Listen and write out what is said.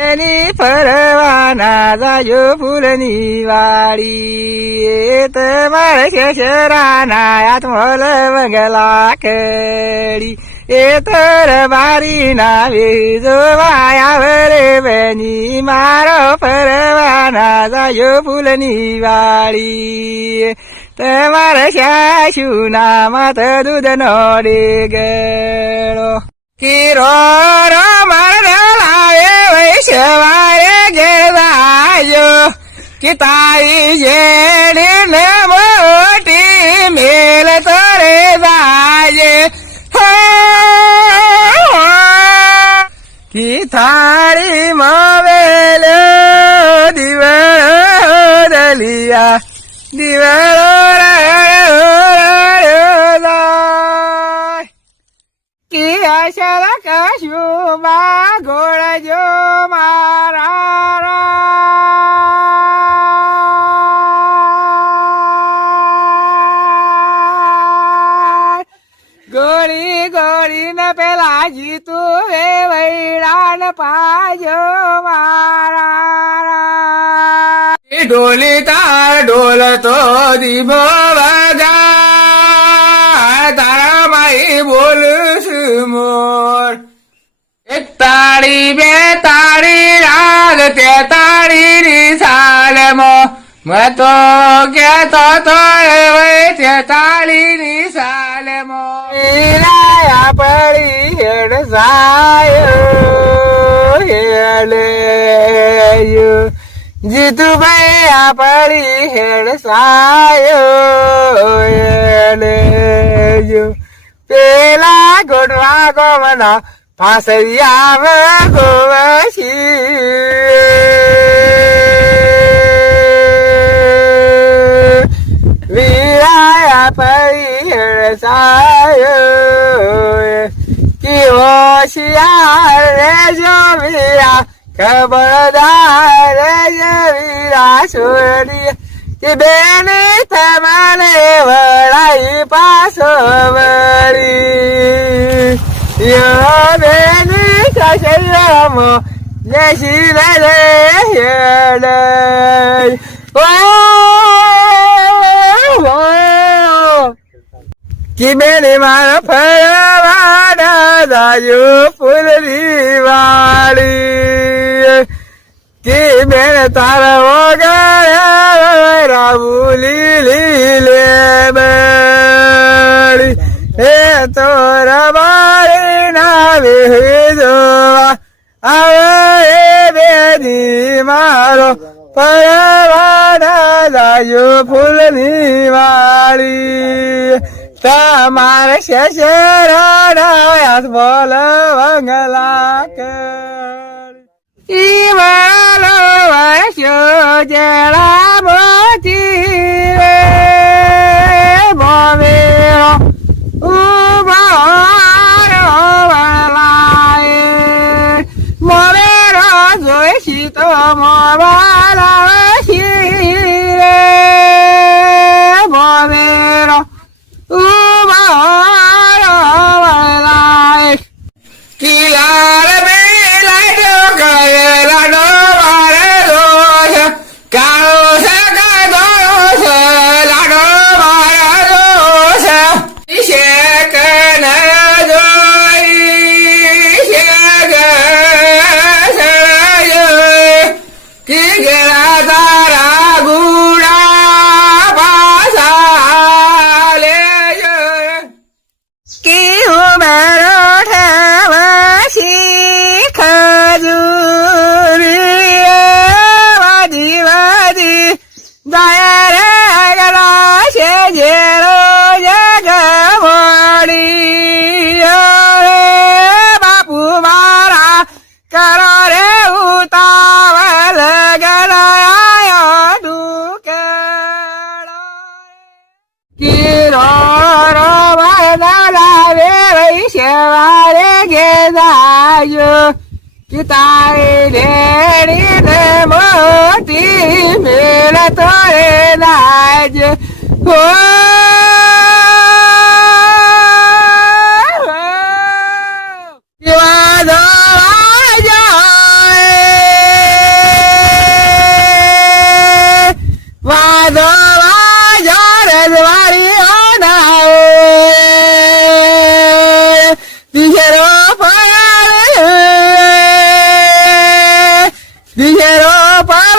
એની ફરવાના જાયો ફૂલની વાડી એ તમારે શેષરાના આત્મલ વગલા કડી એ તર બારી ના જોવા આવે રે બેની મારો ફરવાના જાયો ફૂલની વાડી તમારે સાસુ ના માત દૂધ નો ડેગડો કીરો રમણ લાવે વૈશ્વારે ગેવાયો કે તારી જેડી ને મોટી મેલ તરે વાયે કી થાળી મવેલ દિવળ દલિયા દિવળ કી અસર કશું બા ગોળજો મારા ગોળી ગોળી ને પેલા જીતું રે વૈડા ને પાજો મારા ઢોલી તાર ઢોલ તો દીભો વગા તારા માઈ બોલ મોર એક તાળી બે તાળી રાગ તે તાળી ની સાલમાં મેં તો કેતો તો તે તાળી ની સાલમાં પડી હેડ સાયો હેડેયો જીતુભાઈ આપડી હેડ સાયો હેડેયો પેલા ગોઠવા ગોમના ફાસરિયા ગોવશી વીરાયા પડી હેડ સાયો કી હોશિયાર રેજો વીરા ખબરદાર રેજો વીરા છોડી કે બેની તમને વળાઈ પાછો વળી યો બેની કસરમો લેશી લે હેડે કી બેની મારા ફરવાના જાયો ફૂલની વાડી કી બેન તારા વગર રાબુલી લીલે બેડી હે તો રબારી ના વિજોવા આવે બેની મારો ફરવાના જાયો ફૂલની વાડી તમારે શેષરાના બોલ વંગલા ઈ વાલો વસ્યો જેડા મોતી રે મોમેરો ઉભારો વલાય મોમેરો જોઈશી તો મોવાલા શી રે મોમેરો કિલાર બેલાડો કરેલાડો મારે દોષ કાળો છે કાદો છે લાડો મારા દોષ શેક ને જોઈ શેક કી ગેલા તારા ગુડા પાસા લે કી હું મેરો કે તારી ડેડી ને મોટી મેળ તોરે લાજ હો ધોવા જો રજવારી ઓના દિશેરો પાડ દિશેરો પાડ